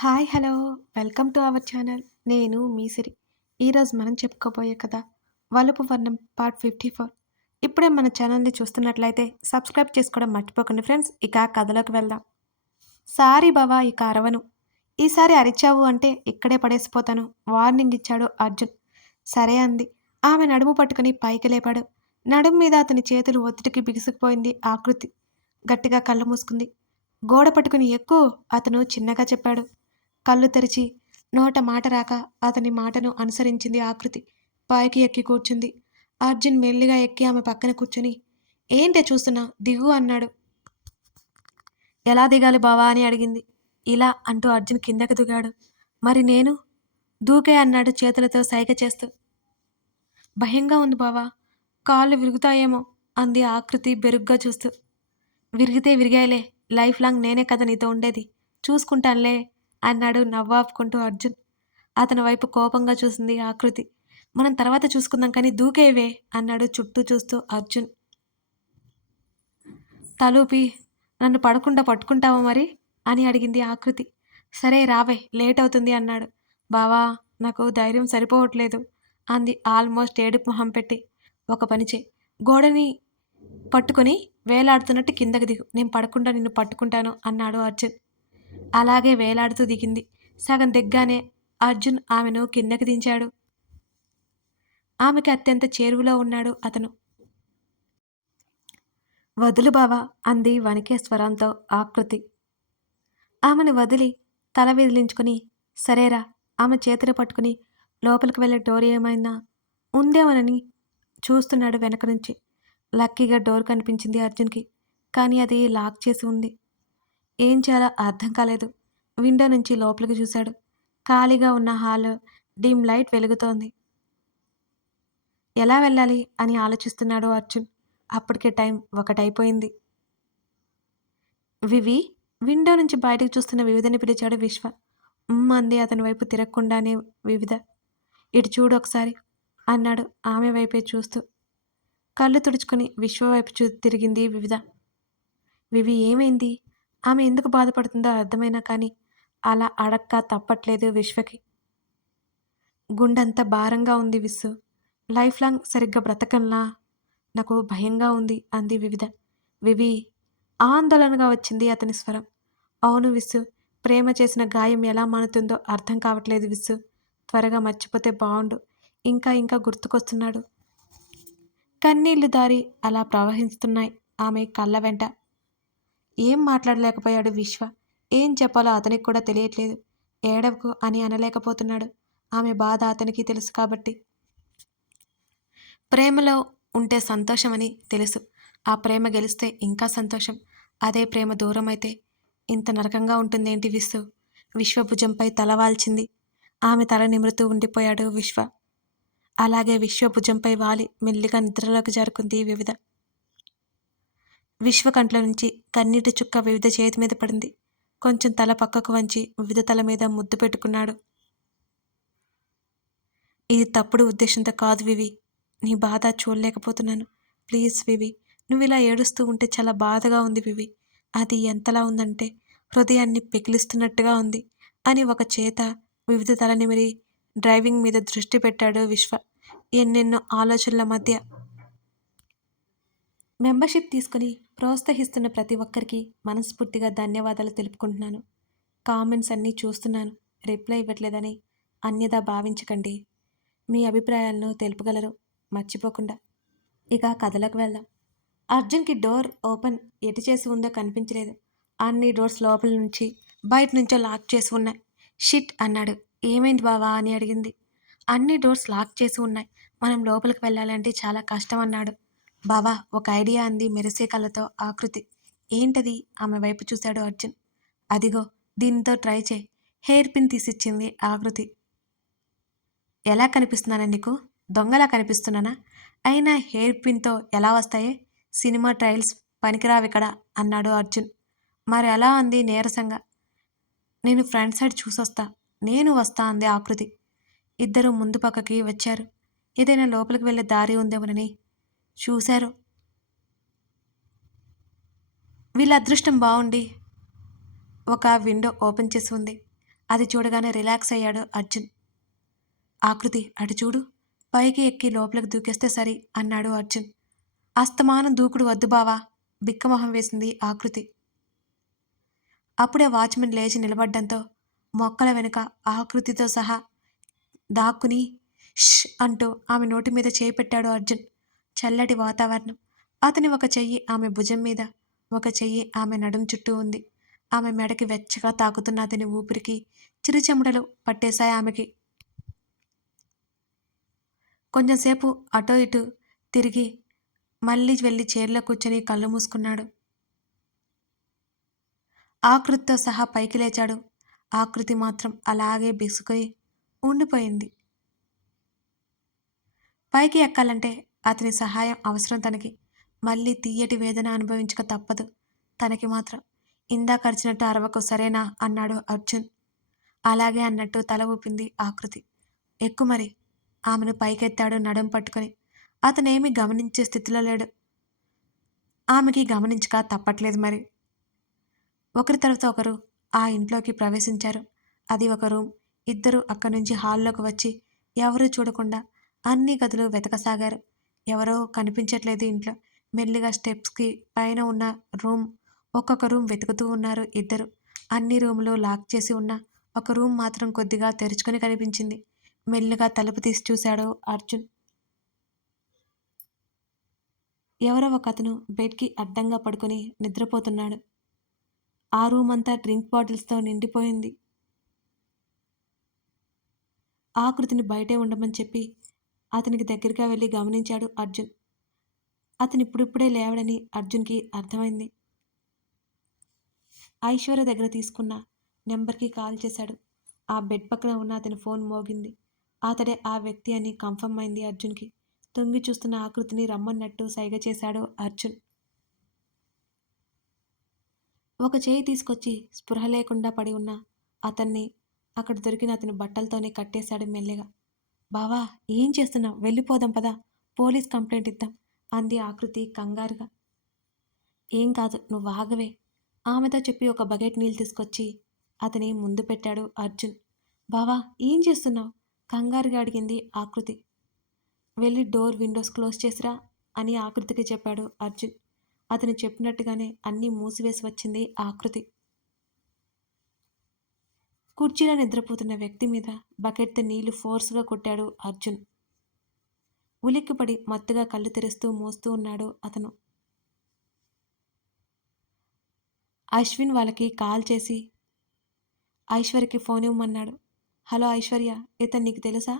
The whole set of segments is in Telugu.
Hi! Hello! Welcome to our channel. నేను మీ సిరి. ఈరోజు మనం చెప్పుకోబోయే కథ 'వలపు వర్ణం' పార్ట్ 54. ఇప్పుడే మన ఛానల్‌ని చూస్తున్నట్లయితే సబ్స్క్రైబ్ చేసుకోవడం మర్చిపోకండి ఫ్రెండ్స్. ఇక కథలోకి వెళ్దాం. సారీ బావ ఇక అరవను. ఈసారి అరిచావు అంటే ఇక్కడే పడేసిపోతాను వార్నింగ్ ఇచ్చాడు అర్జున్. సరే అంది. ఆమె నడుము పట్టుకుని పైకి లేపాడు. నడుము మీద అతని చేతులు ఒత్తిడికి బిగుసుకుపోయింది ఆకృతి. గట్టిగా కళ్ళు మూసుకుంది. గోడ పట్టుకుని ఎక్కు అతను చిన్నగా చెప్పాడు. కళ్ళు తెరిచి నోట మాట రాక అతని మాటను అనుసరించింది ఆకృతి. పైకి ఎక్కి కూర్చుంది. అర్జున్ మెల్లిగా ఎక్కి ఆమె పక్కన కూర్చుని ఏంటే చూస్తున్నా దిగు అన్నాడు. ఎలా దిగాలి బావా అని అడిగింది. ఇలా అంటూ అర్జున్ కిందకి దిగాడు. మరి నేను దూకే అన్నాడు చేతులతో సైగ చేస్తూ. భయంగా ఉంది బావా కాళ్ళు విరుగుతాయేమో అంది ఆకృతి బెరుగ్గా చూస్తూ. విరిగితే విరిగాయిలే లైఫ్ లాంగ్ నేనే కదా నీతో ఉండేది చూసుకుంటానులే అన్నాడు నవ్వాపుకుంటూ అర్జున్. అతని వైపు కోపంగా చూసింది ఆకృతి. మనం తర్వాత చూసుకుందాం కానీ దూకేవే అన్నాడు చుట్టూ చూస్తూ అర్జున్. తలూపి నన్ను పడకుండా పట్టుకుంటావా మరి అని అడిగింది ఆకృతి. సరే రావే లేట్ అవుతుంది అన్నాడు. బావా నాకు ధైర్యం సరిపోవట్లేదు అంది ఆల్మోస్ట్ ఏడుపు మొహం పెట్టి. ఒక పని చేయి గోడని పట్టుకొని వేలాడుతున్నట్టు కిందకి దిగు నేను పడకుండా నిన్ను పట్టుకుంటాను అన్నాడు అర్జున్. అలాగే వేలాడుతూ దిగింది. సగం దిగ్గానే అర్జున్ ఆమెను కిందకి దించాడు. ఆమెకి అత్యంత చేరువలో ఉన్నాడు అతను. వదులు బావా అంది వణికే స్వరంతో ఆకృతి. ఆమెను వదిలి తల విదిలించుకుని సరేరా ఆమె చేతిని పట్టుకుని లోపలికి వెళ్ళే డోర్ ఏమైనా ఉందేమోనని చూస్తున్నాడు వెనక నుంచి. లక్కీగా డోర్ కనిపించింది అర్జున్కి. కానీ అది లాక్ చేసి ఉంది. ఏం చేయాలో అర్థం కాలేదు. విండో నుంచి లోపలికి చూశాడు. ఖాళీగా ఉన్న హాల్ డిమ్ లైట్ వెలుగుతోంది. ఎలా వెళ్ళాలి అని ఆలోచిస్తున్నాడు అర్జున్. అప్పటికే టైం 1 అయిపోయింది. వివి విండో నుంచి బయటకు చూస్తున్న వివిధని పిలిచాడు విశ్వ. అంది అతని వైపు తిరగకుండానే వివిధ. ఇటు చూడు ఒకసారి అన్నాడు ఆమె వైపే చూస్తూ. కళ్ళు తుడుచుకుని విశ్వ వైపు తిరిగింది వివిధ. వివి ఏమైంది ఆమె ఎందుకు బాధపడుతుందో అర్థమైనా కానీ అలా అడక్క తప్పట్లేదు విశ్వకి. గుండెంత భారంగా ఉంది విస్సు. లైఫ్ లాంగ్ సరిగ్గా బ్రతకల్నా నాకు భయంగా ఉంది అంది వివిధ. వివి ఆందోళనగా వచ్చింది అతని స్వరం. అవును విస్సు ప్రేమ చేసిన గాయం ఎలా మానుతుందో అర్థం కావట్లేదు విస్సు. త్వరగా మర్చిపోతే బావుండు. ఇంకా ఇంకా గుర్తుకొస్తున్నాడు. కన్నీళ్లు దారి అలా ప్రవహిస్తున్నాయి ఆమె కళ్ళ వెంట. ఏం మాట్లాడలేకపోయాడు విశ్వ. ఏం చెప్పాలో అతనికి కూడా తెలియట్లేదు. ఏడవకు అని అనలేకపోతున్నాడు. ఆమె బాధ అతనికి తెలుసు కాబట్టి. ప్రేమలో ఉంటే సంతోషమని తెలుసు. ఆ ప్రేమ గెలిస్తే ఇంకా సంతోషం. అదే ప్రేమ దూరమైతే ఇంత నరకంగా ఉంటుందేంటి విస్సు. విశ్వ భుజంపై తల వాల్చింది. ఆమె తల నిమురుతూ ఉండిపోయాడు విశ్వ. అలాగే విశ్వ భుజంపై వాలి మెల్లిగా నిద్రలోకి జారుకుంది వివిధ. విశ్వ కంట్ల నుంచి కన్నీటి చుక్క వివిధ చేతి మీద పడింది. కొంచెం తల పక్కకు వంచి వివిధ తల మీద ముద్దు పెట్టుకున్నాడు. ఇది తప్పుడు ఉద్దేశంతో కాదు వివి. నీ బాధ చూడలేకపోతున్నాను. ప్లీజ్ వివి నువ్వు ఇలా ఏడుస్తూ ఉంటే చాలా బాధగా ఉంది వివి. అది ఎంతలా ఉందంటే హృదయాన్ని పెకిలిస్తున్నట్టుగా ఉంది అని ఒక చేత వివిధ తల నిమిరి డ్రైవింగ్ మీద దృష్టి పెట్టాడు విశ్వ. ఎన్నెన్నో ఆలోచనల మధ్య. మెంబర్షిప్ తీసుకుని ప్రోత్సహిస్తున్న ప్రతి ఒక్కరికి మనస్ఫూర్తిగా ధన్యవాదాలు తెలుపుకుంటున్నాను. కామెంట్స్ అన్నీ చూస్తున్నాను. రిప్లై ఇవ్వట్లేదని అన్యదా భావించకండి. మీ అభిప్రాయాలను తెలుపగలరు మర్చిపోకుండా. ఇక కథలోకి వెళ్దాం. అర్జున్కి డోర్ ఓపెన్ ఎటు చేసి ఉందో కనిపించలేదు. అన్ని డోర్స్ లోపల నుంచి బయట నుంచో లాక్ చేసి ఉన్నాయి. షిట్ అన్నాడు. ఏమైంది బావా అని అడిగింది. అన్ని డోర్స్ లాక్ చేసి ఉన్నాయి. మనం లోపలికి వెళ్ళాలంటే చాలా కష్టం అన్నాడు. బావా ఒక ఐడియా అంది మెరిసే కళ్ళతో ఆకృతి. ఏంటది ఆమె వైపు చూశాడు అర్జున్. అదిగో దీనితో ట్రై చేయి హెయిర్ పిన్ తీసిచ్చింది ఆకృతి. ఎలా కనిపిస్తున్నానా నీకు దొంగలా కనిపిస్తున్నానా అయినా హెయిర్ పిన్తో ఎలా వస్తాయే సినిమా ట్రయల్స్ పనికిరావిక్కడ అన్నాడు అర్జున్. మరి ఎలా అంది నీరసంగా. నేను ఫ్రంట్ సైడ్ చూసొస్తా. నేను వస్తా అంది ఆకృతి. ఇద్దరు ముందు పక్కకి వచ్చారు. ఏదైనా లోపలికి వెళ్ళే దారి ఉందేమోనని చూశారు. వీళ్ళ అదృష్టం బాగుండి ఒక విండో ఓపెన్ చేసి ఉంది. అది చూడగానే రిలాక్స్ అయ్యాడు అర్జున్. ఆకృతి అటు చూడు, పైకి ఎక్కి లోపలికి దూకేస్తే సరి అన్నాడు అర్జున్. అస్తమానం దూకుడు వద్దు బావా, బిక్కమొహం వేసింది ఆకృతి. అప్పుడే వాచ్మెన్ లేచి నిలబడ్డంతో మొక్కల వెనుక ఆకృతితో సహా దాక్కుని ష్ అంటూ ఆమె నోటి మీద చేయి పెట్టాడు అర్జున్. చల్లటి వాతావరణం. అతని ఒక చెయ్యి ఆమె భుజం మీద, ఒక చెయ్యి ఆమె నడుం చుట్టూ ఉంది. ఆమె మెడకి వెచ్చగా తాకుతున్న అతని ఊపిరికి చిరుచెమటలు పట్టేశాయి ఆమెకి. కొంచెంసేపు అటో ఇటు తిరిగి మళ్ళీ వెళ్ళి చైర్లో కూర్చొని కళ్ళు మూసుకున్నాడు. ఆకృతితో సహా పైకి లేచాడు. ఆకృతి మాత్రం అలాగే బిగుసుకొని ఉండిపోయింది. పైకి ఎక్కాలంటే అతని సహాయం అవసరం తనకి. మళ్ళీ తియ్యటి వేదన అనుభవించక తప్పదు. తనకి మాత్రం. ఇందాక అరిచినట్టు అరవకు సరేనా అన్నాడు అర్జున్. అలాగే అన్నట్టు తల ఊపింది ఆకృతి. ఎక్కు మరి. ఆమెను పైకెత్తాడు నడుం పట్టుకొని. అతనేమీ గమనించే స్థితిలో లేడు. ఆమెకి గమనించక తప్పట్లేదు మరి. ఒకరి తర్వాత ఒకరు ఆ ఇంట్లోకి ప్రవేశించారు. అది ఒక రూమ్. ఇద్దరు అక్కడి నుంచి హాల్లోకి వచ్చి ఎవరూ చూడకుండా అన్ని గదులు వెతకసాగారు. ఎవరో కనిపించట్లేదు ఇంట్లో. మెల్లిగా స్టెప్స్కి పైన ఉన్న రూమ్, ఒక్కొక్క రూమ్ వెతుకుతూ ఉన్నారు ఇద్దరు. అన్ని రూములు లాక్ చేసి ఉన్న ఒక రూమ్ మాత్రం కొద్దిగా తెరుచుకొని కనిపించింది. మెల్లిగా తలుపు తీసి చూశాడు అర్జున్. ఎవరో ఒక అతను బెడ్కి అడ్డంగా పడుకొని నిద్రపోతున్నాడు. ఆ రూమ్ అంతా డ్రింక్ బాటిల్స్తో నిండిపోయింది. ఆకృతిని బయటే ఉండమని చెప్పి అతనికి దగ్గరగా వెళ్ళి గమనించాడు అర్జున్. అతను ఇప్పుడిప్పుడే లేవడని అర్జున్కి అర్థమైంది. ఐశ్వర్య దగ్గర తీసుకున్న నెంబర్కి కాల్ చేశాడు. ఆ బెడ్ పక్కన ఉన్న అతని ఫోన్ మోగింది. అతడే ఆ వ్యక్తి అని కన్ఫర్మ్ అయింది అర్జున్కి. తొంగి చూస్తున్న ఆకృతిని రమ్మన్నట్టు సైగ చేశాడు అర్జున్. ఒక చేయి తీసుకొచ్చి స్పృహ లేకుండా పడి ఉన్న అతన్ని అక్కడ దొరికిన అతని బట్టలతోనే కట్టేశాడు మెల్లిగా. బావా, ఏం చేస్తున్నావు? వెళ్ళిపోదాం పదా, పోలీస్ కంప్లైంట్ ఇద్దాం అంది ఆకృతి కంగారుగా. ఏం కాదు, నువ్వు ఆగవే. ఆమెతో చెప్పి ఒక బకెట్ నీళ్ళు తీసుకొచ్చి అతని ముందు పెట్టాడు అర్జున్. బావా, ఏం చేస్తున్నావు? కంగారుగా అడిగింది ఆకృతి. వెళ్ళి డోర్ విండోస్ క్లోజ్ చేసిరా అని ఆకృతికి చెప్పాడు అర్జున్. అతను చెప్పినట్టుగానే అన్నీ మూసివేసి వచ్చింది ఆకృతి. కుర్చీలో నిద్రపోతున్న వ్యక్తి మీద బకెట్తో నీళ్లు ఫోర్స్గా కొట్టాడు అర్జున్. ఉలిక్కిపడి మత్తుగా కళ్ళు తెరుస్తూ మోస్తూ ఉన్నాడు అతను. అశ్విన్ వాళ్ళకి కాల్ చేసి ఐశ్వర్యకి ఫోన్ ఇవ్వమన్నాడు. హలో ఐశ్వర్య, ఇతను నీకు తెలుసా?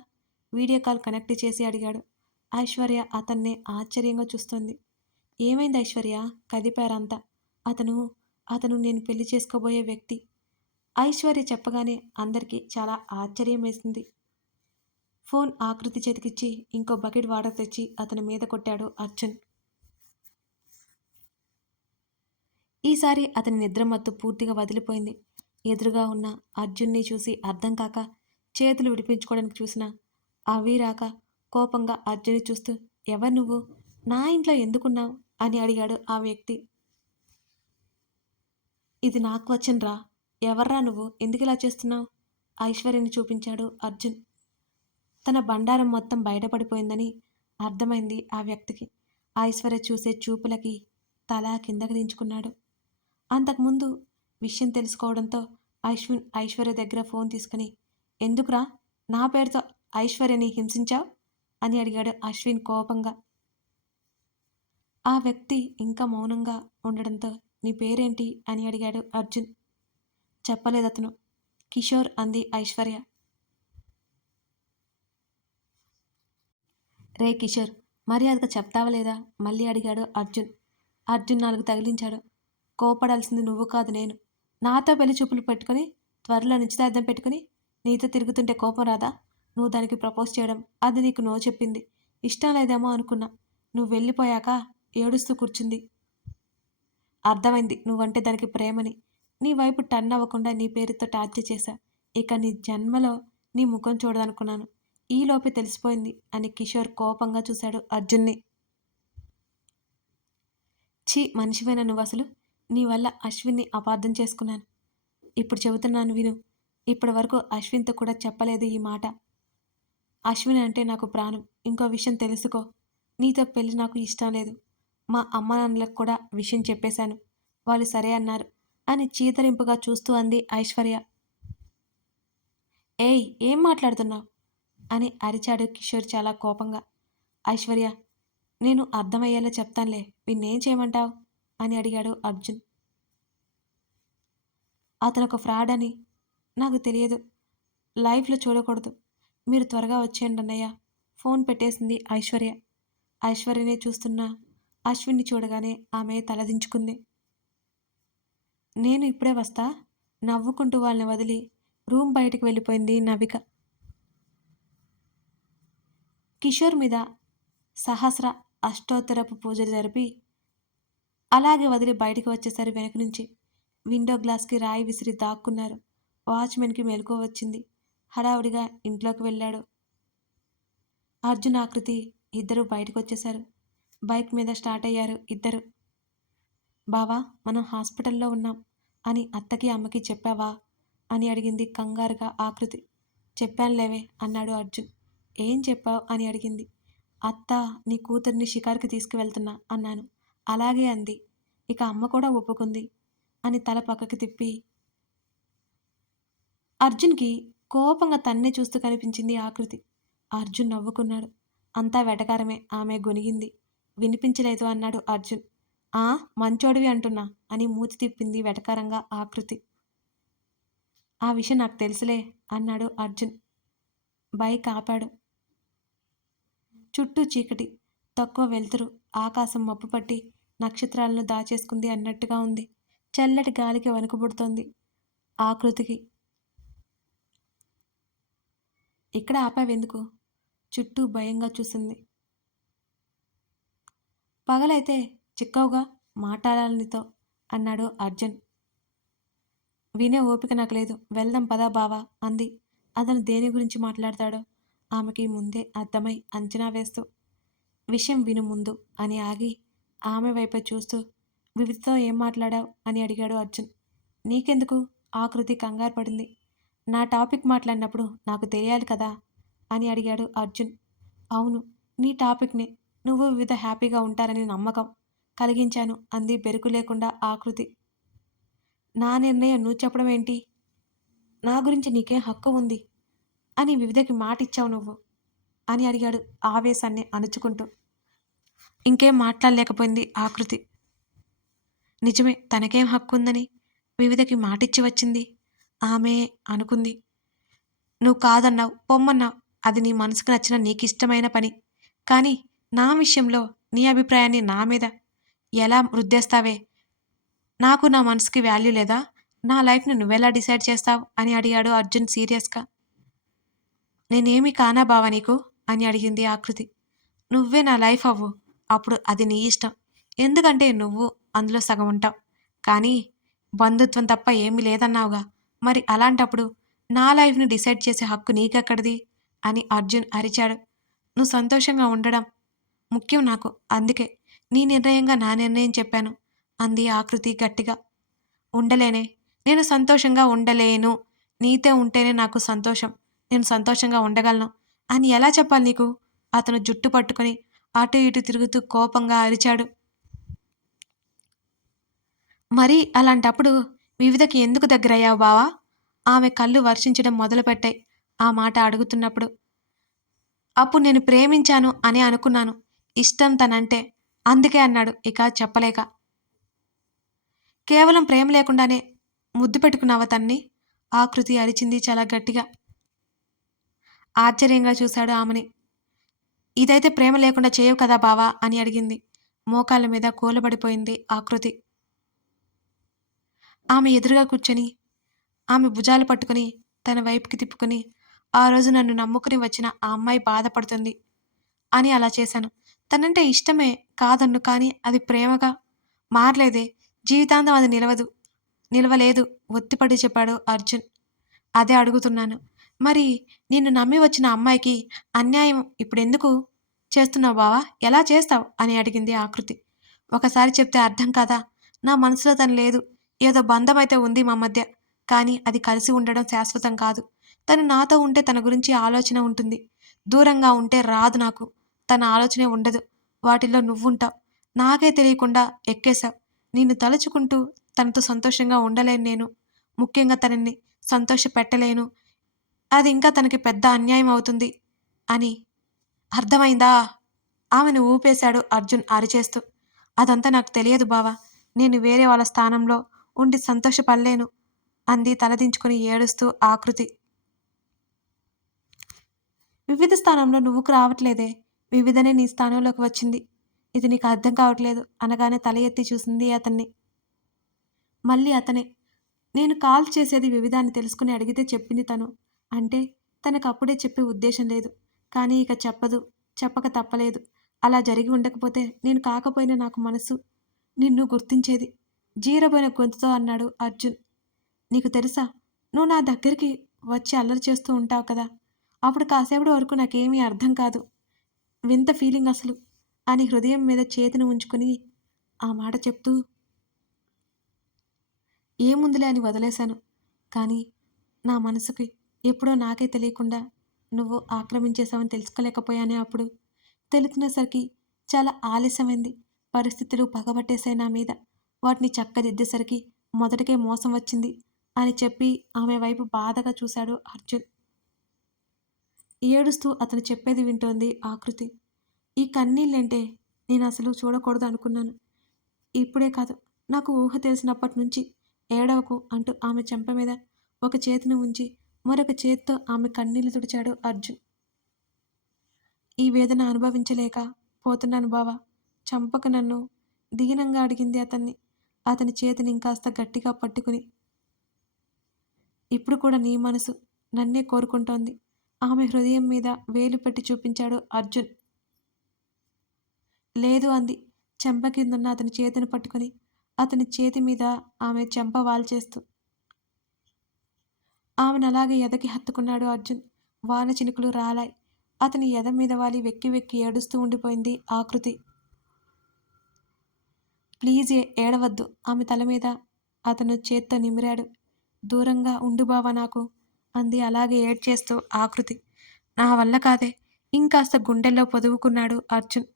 వీడియో కాల్ కనెక్ట్ చేసి అడిగాడు. ఐశ్వర్య అతన్నే ఆశ్చర్యంగా చూస్తోంది. ఏమైంది ఐశ్వర్య? కదిపారంతా. అతను అతను నేను పెళ్లి చేసుకోబోయే వ్యక్తి. ఐశ్వర్య చెప్పగానే అందరికీ చాలా ఆశ్చర్యం వేసింది. ఫోన్ ఆకృతి చేతికిచ్చి ఇంకో బకెట్ వాటర్ తెచ్చి అతని మీద కొట్టాడు అర్జున్. ఈసారి అతని నిద్రమత్తు పూర్తిగా వదిలిపోయింది. ఎదురుగా ఉన్న అర్జున్ని చూసి అర్థం కాక చేతులు విడిపించుకోవడానికి చూసినా అవి రాక కోపంగా అర్జున్ని చూస్తూ, ఎవరు నువ్వు? నా ఇంట్లో ఎందుకున్నావు అని అడిగాడు ఆ వ్యక్తి. ఇది నాకు వచ్చనరా. ఎవర్రా నువ్వు? ఎందుకిలా చేస్తున్నావు? ఐశ్వర్యని చూపించాడు అర్జున్. తన బండారం మొత్తం బయటపడిపోయిందని అర్థమైంది ఆ వ్యక్తికి. ఐశ్వర్య చూసే చూపులకి తల కిందకి దించుకున్నాడు. అంతకుముందు విషయం తెలుసుకోవడంతో ఐశ్వర్య దగ్గర ఫోన్ తీసుకుని, ఎందుకురా నా పేరుతో ఐశ్వర్యని హింసించావు అని అడిగాడు అశ్విన్ కోపంగా. ఆ వ్యక్తి ఇంకా మౌనంగా ఉండడంతో నీ పేరేంటి అని అడిగాడు అర్జున్. చెప్పలేదతను. కిషోర్ అంది ఐశ్వర్య. రే కిషోర్, మర్యాదగా చెప్తావా లేదా మళ్ళీ అడిగాడు అర్జున్. అర్జున్ నాలుగు తగిలించాడు. కోపడాల్సింది నువ్వు కాదు నేను. నాతో పెళ్లి చూపులు పెట్టుకుని త్వరలో నిశ్చితార్థం పెట్టుకుని నీతో తిరుగుతుంటే కోపం రాదా? నువ్వు దానికి ప్రపోజ్ చేయడం, అది నీకు నో చెప్పింది. ఇష్టం లేదేమో అనుకున్నా. నువ్వు వెళ్ళిపోయాక ఏడుస్తూ కూర్చుంది. అర్థమైంది నువ్వంటే దానికి ప్రేమని. నీ వైపు టర్న్ అవ్వకుండా నీ పేరుతో టార్చర్ చేశా. ఇక నీ జన్మలో నీ ముఖం చూడదనుకున్నాను. ఈలోపే తెలిసిపోయింది అని కిషోర్ కోపంగా చూశాడు అర్జున్ని. ఛీ, మనిషివేనా నువ్వు అసలు? నీ వల్ల అశ్విన్ని అపార్థం చేసుకున్నాను. ఇప్పుడు చెబుతున్నాను విను. ఇప్పటి వరకు అశ్విన్‌తో కూడా చెప్పలేదు ఈ మాట. అశ్విన్ అంటే నాకు ప్రాణం. ఇంకో విషయం తెలుసుకో. నీతో పెళ్లి నాకు ఇష్టం లేదు. మా అమ్మానాన్నలకు కూడా విషయం చెప్పేశాను. వాళ్ళు సరే అన్నారు అని చీదరింపుగా చూస్తూ అంది ఐశ్వర్య. ఏయ్! ఏం మాట్లాడుతున్నావు? అని అరిచాడు కిషోర్ చాలా కోపంగా. ఐశ్వర్య, నేను అర్థమయ్యేలా చెప్తానులే. వీణ్ణేం చేయమంటావు? అని అడిగాడు అర్జున్. అతనొక ఫ్రాడ్ అని నాకు తెలియదు. లైఫ్‌లో చూడకూడదు. మీరు త్వరగా వచ్చేయండి అన్నయ్య. ఫోన్ పెట్టేసింది ఐశ్వర్య. ఐశ్వర్యనే చూస్తున్న అశ్విన్ని చూడగానే ఆమె తలదించుకుంది. నేను ఇప్పుడే వస్తా. నవ్వుకుంటూ వాళ్ళని వదిలి రూమ్ బయటికి వెళ్ళిపోయింది నవిక. కిషోర్ మీద సహస్ర అష్టోత్తరపు పూజలు జరిపి అలాగే వదిలి బయటికి వచ్చేసరి వెనక నుంచి విండో గ్లాస్కి రాయి విసిరి దాక్కున్నారు. వాచ్మెన్కి మెలకువ వచ్చింది. హడావుడిగా ఇంట్లోకి వెళ్ళాడు. అర్జున్, ఆకృతి ఇద్దరు బయటకొచ్చేశారు. బైక్ మీద స్టార్ట్ అయ్యారు ఇద్దరు. బావా, మనం హాస్పిటల్లో ఉన్నాం అని అత్తకి అమ్మకి చెప్పావా అని అడిగింది కంగారుగా ఆకృతి. చెప్పానులేవే అన్నాడు అర్జున్. ఏం చెప్పావు అని అడిగింది. అత్త నీ కూతుర్ని షికారుకి తీసుకువెళ్తున్నా అన్నాను. అలాగే అంది. ఇక అమ్మ కూడా ఒప్పుకుంది అని తల పక్కకి తిప్పి అర్జున్కి కోపంగా తన్నే చూస్తూ కనిపించింది ఆకృతి. అర్జున్ నవ్వుకున్నాడు. అంతా వెటకారమే. ఆమె గొనిగింది. వినిపించలేదు అన్నాడు అర్జున్. ఆ, మంచోడివి అంటున్నా అని మూతి తిప్పింది వెటకారంగా ఆకృతి. ఆ విషయం నాకు తెలుసులే అన్నాడు అర్జున్. బైక్ ఆపాడు. చుట్టూ చీకటి, తక్కువ వెలుతురు, ఆకాశం మబ్బు పట్టి నక్షత్రాలను దాచేసుకుంది అన్నట్టుగా ఉంది. చల్లటి గాలికి వణుకు పుడుతోంది ఆకృతికి. ఇక్కడ ఆపావెందుకు? చుట్టూ భయంగా చూసింది. పగలైతే చిక్కవుగా మాట్లాడాలి నీతో అన్నాడు అర్జున్. వినే ఓపిక నాకు లేదు. వెళ్దాం పదా బావా అంది. అతను దేని గురించి మాట్లాడతాడో ఆమెకి ముందే అర్థమై అంచనా వేస్తూ విషయం విను ముందు అని ఆగి ఆమె వైపే చూస్తూ వివిధతో ఏం మాట్లాడావు అని అడిగాడు అర్జున్. నీకెందుకు? ఆకృతి కంగారు పడింది. నా టాపిక్ మాట్లాడినప్పుడు నాకు తెలియాలి కదా అని అడిగాడు అర్జున్. అవును, నీ టాపిక్నే. నువ్వు వివిధ హ్యాపీగా ఉంటారని నమ్మకం కలిగించాను అంది బెరుకు లేకుండా ఆకృతి. నా నిర్ణయం నువ్వు చెప్పడం ఏంటి? నా గురించి నీకేం హక్కు ఉంది అని వివిధకి మాటిచ్చావు నువ్వు అని అడిగాడు ఆవేశాన్ని అణుచుకుంటూ. ఇంకేం మాట్లాడలేకపోయింది ఆకృతి. నిజమే, తనకేం హక్కు ఉందని వివిధకి మాటిచ్చి వచ్చింది ఆమె అనుకుంది. నువ్వు కాదన్నావు, పొమ్మన్నావు. అది నీ మనసుకు నచ్చిన నీకిష్టమైన పని. కానీ నా విషయంలో నీ అభిప్రాయాన్ని నా మీద ఎలా రుద్దేస్తావే? నాకు నా మనసుకి వాల్యూ లేదా? నా లైఫ్ని నువ్వెలా డిసైడ్ చేస్తావు అని అడిగాడు అర్జున్ సీరియస్గా. నేనేమి కానా బావా నీకు అని అడిగింది ఆకృతి. నువ్వే నా లైఫ్ అవ్వు, అప్పుడు అది నీ ఇష్టం. ఎందుకంటే నువ్వు అందులో సగం ఉంటావు. కానీ బంధుత్వం తప్ప ఏమీ లేదన్నావుగా. మరి అలాంటప్పుడు నా లైఫ్ని డిసైడ్ చేసే హక్కు నీకెక్కడిది అని అర్జున్ అరిచాడు. నువ్వు సంతోషంగా ఉండడం ముఖ్యం నాకు. అందుకే నీ నిర్ణయంగా నా నిర్ణయం చెప్పాను అంది ఆకృతి గట్టిగా. ఉండలేనే, నేను సంతోషంగా ఉండలేను. నీతో ఉంటేనే నాకు సంతోషం. నేను సంతోషంగా ఉండగలను అని ఎలా చెప్పాలి నీకు? అతను జుట్టు పట్టుకొని అటు ఇటు తిరుగుతూ కోపంగా అరిచాడు. మరి అలాంటప్పుడు వివిధకి ఎందుకు దగ్గరయ్యావు బావా? ఆమె కళ్ళు వర్షించడం మొదలుపెట్టాయి ఆ మాట అడుగుతున్నప్పుడు. అప్పుడు నేను ప్రేమించాను అని అనుకున్నాను. ఇష్టం తనంటే. అందుకే అన్నాడు ఇక చెప్పలేక. కేవలం ప్రేమ లేకుండానే ముద్దు పెట్టుకున్నావా తన్ని? ఆకృతి అరిచింది చాలా గట్టిగా. ఆశ్చర్యంగా చూశాడు ఆమెని. ఇదైతే ప్రేమ లేకుండా చేయవు కదా బావా అని అడిగింది. మోకాళ్ళ మీద కూలబడిపోయింది ఆకృతి. ఆమె ఎదురుగా కూర్చొని ఆమె భుజాలు పట్టుకుని తన వైపుకి తిప్పుకొని, ఆ రోజు నన్ను నమ్ముకుని వచ్చిన ఆ అమ్మాయి బాధపడుతుంది అని అలా చేశాను. తనంటే ఇష్టమే కాదన్ను, కానీ అది ప్రేమగా మారలేదే. జీవితాంతం అది నిలవలేదు ఒత్తిపడి చెప్పాడు అర్జున్. అదే అడుగుతున్నాను. మరి నిన్ను నమ్మి వచ్చిన అమ్మాయికి అన్యాయం ఇప్పుడెందుకు చేస్తున్నావు బావా? ఎలా చేస్తావు అని అడిగింది ఆకృతి. ఒకసారి చెప్తే అర్థం కాదా? నా మనసులో తను లేదు. ఏదో బంధం అయితే ఉంది మా మధ్య. కానీ అది కలిసి ఉండడం శాశ్వతం కాదు. తను నాతో ఉంటే తన గురించి ఆలోచన ఉంటుంది. దూరంగా ఉంటే రాదు నాకు. తన ఆలోచనే ఉండదు. వాటిల్లో నువ్వుంటావు. నాకే తెలియకుండా ఎక్కేశావు. నిన్ను తలుచుకుంటూ తనతో సంతోషంగా ఉండలేను నేను. ముఖ్యంగా తనని సంతోషపెట్టలేను. అది ఇంకా తనకి పెద్ద అన్యాయం అవుతుంది అని. అర్థమైందా? ఆమెను ఊపేశాడు అర్జున్ అరిచేస్తూ. అదంతా నాకు తెలియదు బావా. నేను వేరే వాళ్ళ స్థానంలో ఉండి సంతోషపడలేను అంది తలదించుకుని ఏడుస్తూ ఆకృతి. వివిధ స్థానంలో నువ్వుకు రావట్లేదే. వివిధనే నీ స్థానంలోకి వచ్చింది. ఇది నీకు అర్థం కావట్లేదు అనగానే తల ఎత్తి చూసింది అతన్ని. మళ్ళీ అతనే. నేను కాల్ చేసేది వివిధ అని తెలుసుకుని అడిగితే చెప్పింది తను. అంటే తనకప్పుడే చెప్పే ఉద్దేశం లేదు. కానీ ఇక చెప్పదు. చెప్పక తప్పలేదు. అలా జరిగి ఉండకపోతే నేను కాకపోయినా నాకు మనసు నిన్ను గుర్తించేది. జీరబోయిన గొంతుతో అన్నాడు అర్జున్. నీకు తెలుసా? నువ్వు నా దగ్గరికి వచ్చి అల్లరి చేస్తూ ఉంటావు కదా! అప్పుడు కాసేపటి వరకు నాకేమీ అర్థం కాదు. వింత ఫీలింగ్ అసలు అని హృదయం మీద చేతిని ఉంచుకుని ఆ మాట చెప్తూ ఏముందిలే అని వదిలేశాను. కానీ నా మనసుకి ఎప్పుడో నాకే తెలియకుండా నువ్వు ఆక్రమించేశావని తెలుసుకోలేకపోయానే అప్పుడు. తెలిసినసరికి చాలా ఆలస్యమైంది. పరిస్థితులు పగబట్టేశాయి నా మీద. వాటిని చక్కదిద్దేసరికి మొదటికే మోసం వచ్చింది అని చెప్పి ఆమె వైపు బాధగా చూశాడు అర్జున్. ఏడుస్తూ అతను చెప్పేది వింటోంది ఆకృతి. ఈ కన్నీళ్ళంటే నేనసలు చూడకూడదు అనుకున్నాను. ఇప్పుడే కాదు, నాకు ఊహ తెలిసినప్పటి నుంచి ఏడవకు అంటూ ఆమె చెంప మీద ఒక చేతిని ఉంచి మరొక చేత్తో ఆమె కన్నీళ్లు తుడిచాడు అర్జున్. ఈ వేదన అనుభవించలేక పోతున్నాను బావా. చంపక నన్ను దీనంగా అడిగింది అతన్ని. అతని చేతిని ఇంకాస్త గట్టిగా పట్టుకుని. ఇప్పుడు కూడా నీ మనసు నన్నే కోరుకుంటోంది. ఆమె హృదయం మీద వేలు పెట్టి చూపించాడు అర్జున్. లేదు అంది చెంప కిందున్న అతని చేతిని పట్టుకుని. అతని చేతి మీద ఆమె చెంప వాల్చేస్తూ. ఆమెను అలాగే ఎదకి హత్తుకున్నాడు అర్జున్. వాన చినుకులు రాలాయి. అతని ఎద మీద వాలి వెక్కి వెక్కి ఏడుస్తూ ఉండిపోయింది ఆకృతి. ప్లీజ్ ఏడవద్దు ఆమె తల మీద అతను చేత్తో నిమిరాడు. దూరంగా ఉండు బావా నాకు అంది అలాగే ఏడ్చేస్తూ ఆకృతి. నా వల్ల కాదే ఇంకాస్త గుండెల్లో పొదువుకున్నాడు అర్జున్.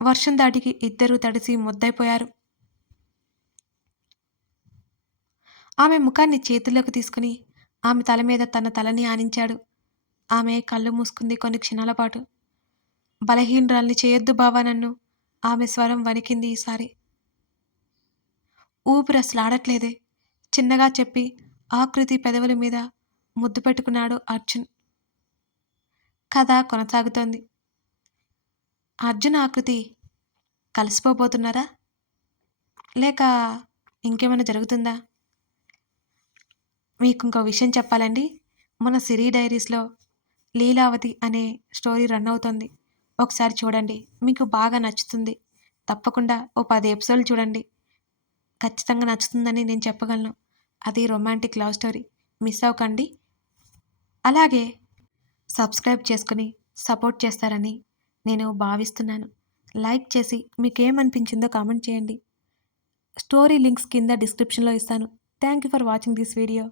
వర్షం దాటికి ఇద్దరూ తడిసి ముద్దైపోయారు. ఆమె ముఖాన్ని చేతుల్లోకి తీసుకుని ఆమె తల మీద తన తలని ఆనించాడు. ఆమె కళ్ళు మూసుకుంది కొన్ని క్షణాల పాటు. బలహీనరాల్ని చేయొద్దు బావా నన్ను. ఆమె స్వరం వణికింది ఈసారి. ఊపిరసలాడట్లేదే చిన్నగా చెప్పి ఆకృతి పెదవుల మీద ముద్దు పెట్టుకున్నాడు అర్జున్. కథ కొనసాగుతోంది. అర్జున్ ఆకృతి కలిసిపోబోతున్నారా? లేక ఇంకేమైనా జరుగుతుందా? మీకు ఇంకో విషయం చెప్పాలండి. మన సిరీ డైరీస్‌లో 'లీలావతి' అనే స్టోరీ రన్ అవుతోంది. ఒకసారి చూడండి. మీకు బాగా నచ్చుతుంది. తప్పకుండా ఓ 10 ఎపిసోడ్‌లు చూడండి. ఖచ్చితంగా నచ్చుతుందని నేను చెప్పగలను. అది రొమాంటిక్ లవ్ స్టోరీ. మిస్ అవ్వకండి. అలాగే సబ్స్క్రైబ్ చేసుకొని సపోర్ట్ చేస్తారని నేను భావిస్తున్నాను. లైక్ చేసి మీకేమనిపించిందో కామెంట్ చేయండి. స్టోరీ లింక్స్ కింద డిస్క్రిప్షన్‌లో ఇస్తాను. Thank you for watching this video.